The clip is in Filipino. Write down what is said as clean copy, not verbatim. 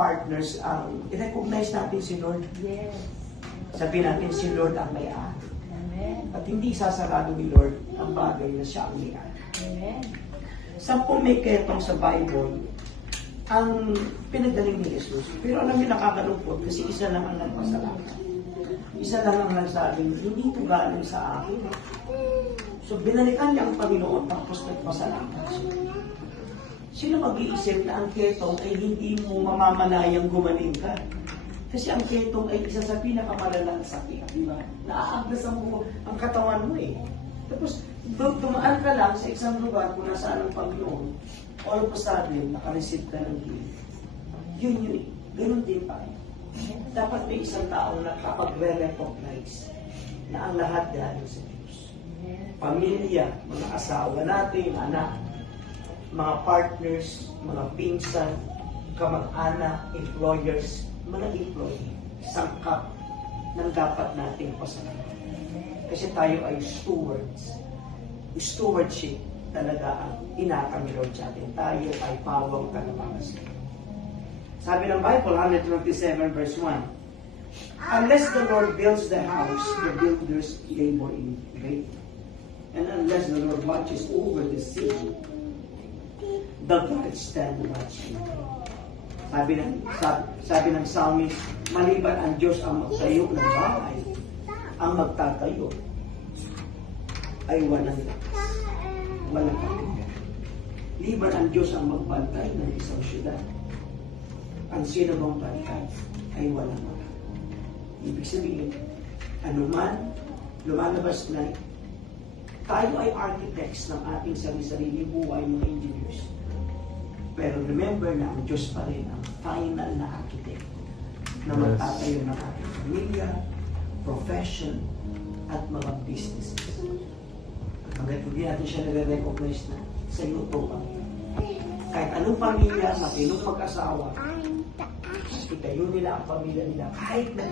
partners, i-recognize natin si Lord. Yes. Sabihin natin si Lord ang may-ari. Amen. At hindi sasarado ni Lord ang bagay na siya ang may-ari. Amen. 10 may ketong sa Bible ang pinagaling ni Jesus. Pero alam niyo, nakakalungkot kasi isa lang ang nagpasalamat. Isa lang ang nagsabing, hindi ito galing sa akin. So binalikan niya ang Panginoon tapos nagpasalamat siya. Sino mag-iisip na ang ketong ay hindi mo mamamanayang gumaling ka? Kasi ang ketong ay isa sa pinakamalalang sakit, di ba? Naaagdasan mo ang katawan mo eh. Tapos, dumaan ka lang sa isang lugar kung nasaan ang Panginoon, all of a sudden, nakareceive ka ng healing. Yun eh. Ganun din tayo. Dapat may isang taong nakapagre-recognize na ang lahat galing sa Diyos. Pamilya, mga asawa natin, anak, mga partners, mga pinsan, kamag-anak, employers, mga employee, sangkap ng dapat nating pasalamatan. Kasi tayo ay stewards. Stewardship talaga ang inakamilod sa atin. Tayo ay pawang kalabas. Sabi ng Bible, 127 verse 1, unless the Lord builds the house, the builders labor in vain. And unless the Lord watches over the city, the guards stand watching. Sabi ng psalmist, maliban ang Diyos ang magtayo ng bahay, ang magtatayo ay walang lakas, walang kapitbahay. Liban ang Diyos ang magbantay ng isang syudad, ang sino bang bantay ay walang wala. Ibig sabihin, anuman lumalabas na tayo ay architects ng ating sarili-sarili buhay, mga engineers. Pero remember na ang Diyos pa rin ang final na architect na magtatayo ng ating pamilya, profession, at mga businesses. Hanggang hindi natin siya nare-recognize na sa iyo to pamilya. Kahit anong pamilya, matinong mag-asawa, itayo nila ang pamilya nila kahit nag